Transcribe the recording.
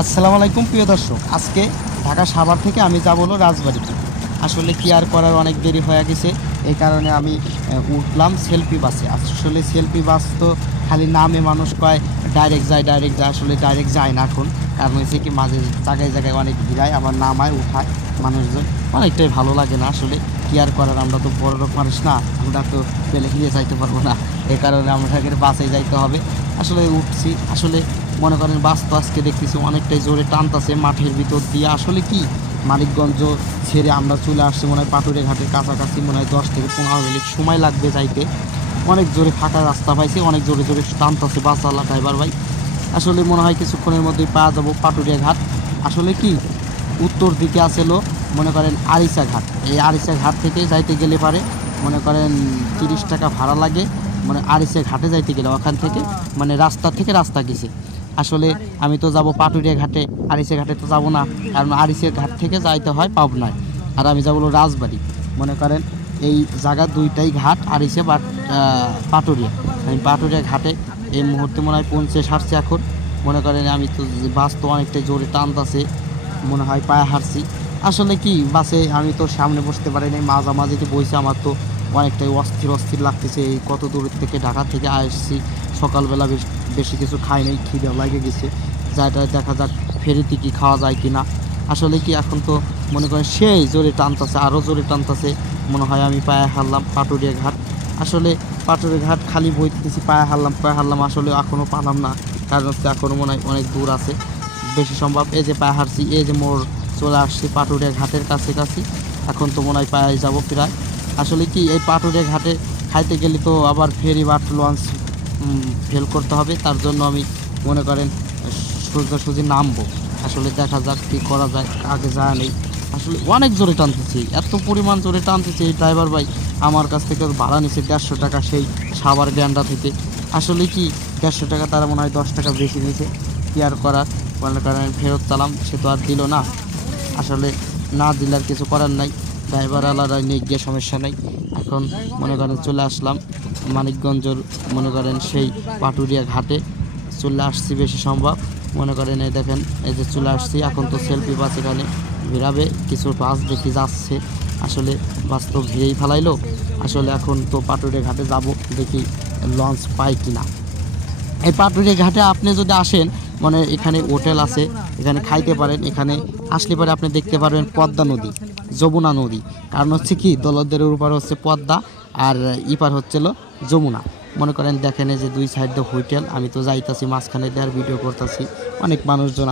আসসালামু আলাইকুম প্রিয় দর্শক, আজকে ঢাকা সাভার থেকে আমি যাব হলো রাজবাড়িতে। আসলে কি আর করার, অনেক দেরি হয়ে গেছে, এই কারণে আমি উঠলাম সেলফি বাসে। আসলে সেলফি বাস তো খালি নামে মানুষ কয় ডাইরেক্ট যায় ডাইরেক্ট যায়, আসলে ডাইরেক্ট যায় না এখন। কারণ হচ্ছে কি, মাঝে জায়গায় জায়গায় অনেক ভিড়ায়, আবার নামায় উঠায় মানুষজন, অনেকটাই ভালো লাগে না। আসলে কি আর করার, আমরা তো বড় লোক মানুষ না, আমরা তো পেলে নিয়ে যাইতে পারবো না, এই কারণে আমাদের বাসে যাইতে হবে। আসলে উঠছি, আসলে মনে করেন বাস তো আজকে দেখতেছি অনেকটাই জোরে টানতাছে মাঠের ভিতর দিয়ে। আসলে কি, মানিকগঞ্জ ছেড়ে আমরা চলে আসছি মনে হয় পাটুরে ঘাটের কাছাকাছি, মনে হয় 10 থেকে 15 মিনিট সময় লাগবে যাইতে। অনেক জোরে ফাঁকা রাস্তা পাইছি, অনেক জোরে জোরে টানতাছে বাসওয়ালা ড্রাইভার ভাই। আসলে মনে হয় কিছুক্ষণের মধ্যেই পাওয়া যাবো পাটুরিয়া ঘাট। আসলে কি, উত্তর দিকে আসলো মনে করেন আরিচা ঘাট। এই আরিচা ঘাট থেকে যাইতে গেলে পারে মনে করেন 30 টাকা ভাড়া লাগে। মানে আরিচা ঘাটে যাইতে গেলে ওখান থেকে মানে রাস্তা থেকে রাস্তা গেছে। আসলে আমি তো যাব পাটুরিয়া ঘাটে, আরিচা ঘাটে তো যাব না, কারণ আরিচা ঘাট থেকে যাইতে হয় পাবনায়, আর আমি যাব হলো রাজবাড়ি। মনে করেন এই জায়গা দুইটাই ঘাট, আরিচা বা পাটুরিয়া। আমি পাটুরিয়া ঘাটে এই মুহূর্তে মনে হয় পৌঁছে সারছি এখন। মনে করেন আমি তো বাস তো অনেকটাই জোরে টানতাছে, মনে হয় পায়ে হারছি। আসলে কি, বাসে আমি তো সামনে বসতে পারি নাই, মাঝামাঝিতে বইছে। আমার তো অনেকটাই অস্থির অস্থির লাগতেছে। এই কত দূর থেকে ঢাকা থেকে আসছি, সকালবেলা বেশি কিছু খাই নাই, খিদে লাগে গেছে। যাটা দেখা যাক ফেরিতে কি খাওয়া যায় কি না। আসলে কি, এখন তো মনে করেন সেই জোরে টানতেছে, আরও জোরে টানতেছে। মনে হয় আমি পায়ে হারলাম পাটুরিয়া ঘাট। আসলে পাটুরিয়া ঘাট খালি বইতেছি, পায়ে হারলাম, আসলে এখনও পারলাম না। কারণ হচ্ছে এখনও মনে হয় অনেক দূর আছে বেশি সম্ভব। এই যে পায়ে হারছি, এই যে মোড় চলে আসছি পাটুরিয়া ঘাটের কাছাকাছি। এখন তো মনে হয় পায়ে যাবো প্রায়। আসলে কি, এই পাটুরিয়া ঘাটে খাইতে গেলে তো আবার ফেরি বা লঞ্চ ফেল করতে হবে। তার জন্য আমি মনে করেন সোজাসুজি নামবো। আসলে দেখা যাক কী করা যায়, আগে যায় নেই। আসলে অনেক জোরে টানতেছি, এত পরিমাণ জোরে টানতেছি। এই ড্রাইভার ভাই আমার কাছ থেকে ভাড়া নিচ্ছে 150 টাকা, সেই সাভার গ্যান্ডা থেকে। আসলে কি, 150 টাকা তারা মনে হয় 10 টাকা বেশি নিয়েছে। কি আর করার, মনে করেন আমি ফেরত চালাম, সে তো আর দিল না। আসলে না দিলে আর কিছু করার নাই, ড্রাইভার আলাদা নিয়ে গিয়ে সমস্যা নেই। এখন মনে করেন চলে আসলাম মানিকগঞ্জের মনে করেন সেই পাটুরিয়া ঘাটে চলে আসছি বেশি সম্ভব। মনে করেন এই দেখেন, এই যে চলে আসছি। এখন তো সেলফি বাস এখানে ভিড়াবে, কিছু বাস দেখি যাচ্ছে। আসলে বাস তো ভিড়েই ফেলাইলো। আসলে এখন তো পাটুরিয়া ঘাটে যাব, দেখি লঞ্চ পাই কিনা। এই পাটুরিয়া ঘাটে আপনি যদি আসেন, মানে এখানে হোটেল আছে, এখানে খাইতে পারেন। এখানে আসলে পরে আপনি দেখতে পারবেন পদ্মা নদী, যমুনা নদী। কারণ হচ্ছে কি, দলদের উপর হচ্ছে পদ্মা, আর ইপার হচ্ছিল যমুনা। মনে করেন দেখেন এই যে দুই সাইড হোটেল, আমি তো যাইতাছি মাঝখানে দেওয়ার ভিডিও করতেছি, অনেক মানুষজন